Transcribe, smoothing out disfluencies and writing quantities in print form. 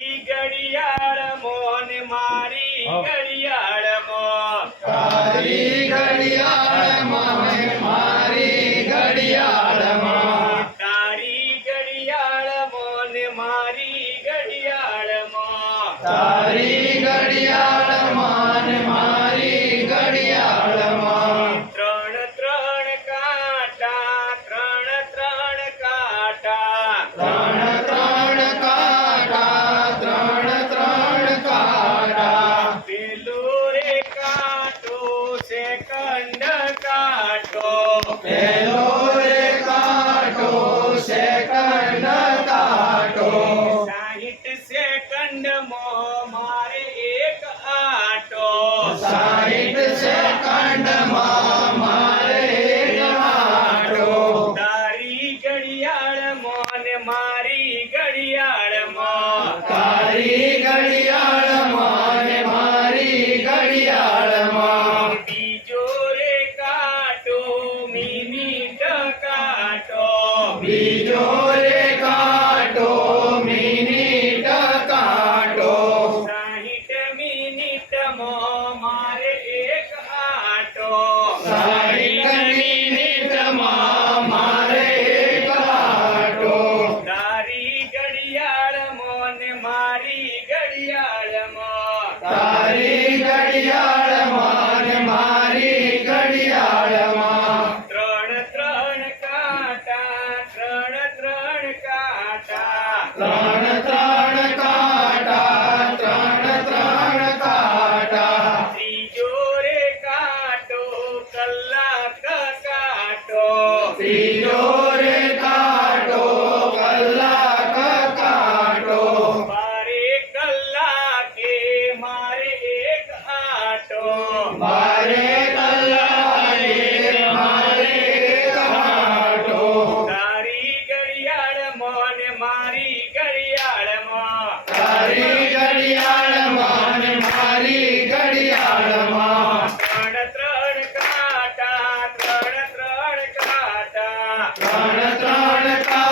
ઘડિયાળ મોન મારી ઘડિયાળ મોન તારી ઘડિયાળ મોને મારી ઘડિયાળ માં તારી ઘડિયાળ મોન મારી ઘડિયાળ મોન તારી ઘડિયાળ મોને મારી ઘડિયાળ માં ત્રણ ત્રણ કાંટા ત્રણ ત્રણ કાંટા ત્રણ ત્રણ કાંટા ત્રણ ત્રણ કાંટા પેલો રે કાંટો સેકંડ કાંટો પેલો રે કાંટો સેકંડ કાંટો 60 સેકન્ડમાં મારે એક આંટો 60 સેકન્ડમાં મારે એક આંટો તારી ઘડિયાળ મોન મારી ઘડિયાળમાં તારી ઘડિયાળ મોને મારી ઘડિયાળમાં બીજો રે કાંટો મિનિટ કાંટો બીજો રે કાંટો મિનિટ કાંટો 60 મિનિટમાં મારે એક આંટો 60 મિનિટમાં મારે એક આંટો તારી ઘડિયાળ મોન મારી ઘડિયાળમાં તારી ઘડિયાળ મોને મારી ઘડિયાળમાં ત્રણ ત્રણ કાંટા ત્રણ ત્રણ કાંટા ત્રણ ત્રણ કાંટા ત્રણ ત્રણ કાંટા ત્રીજો રે કાંટો કલાક કાંટો ત્રીજો રે કાંટો કલાક કાંટો બારે કલાકે મારે એક આંટો બારે કલાકે મારે એક આંટો તારી ઘડિયાળ મોન મારી ઘડિયાળમાં તારી ઘડિયાળ મોને મારી ઘડિયાળમાં ત્રણ ત્રણ કાંટા ત્રણ ત્રણ કાંટા ત્રણ ત્રણ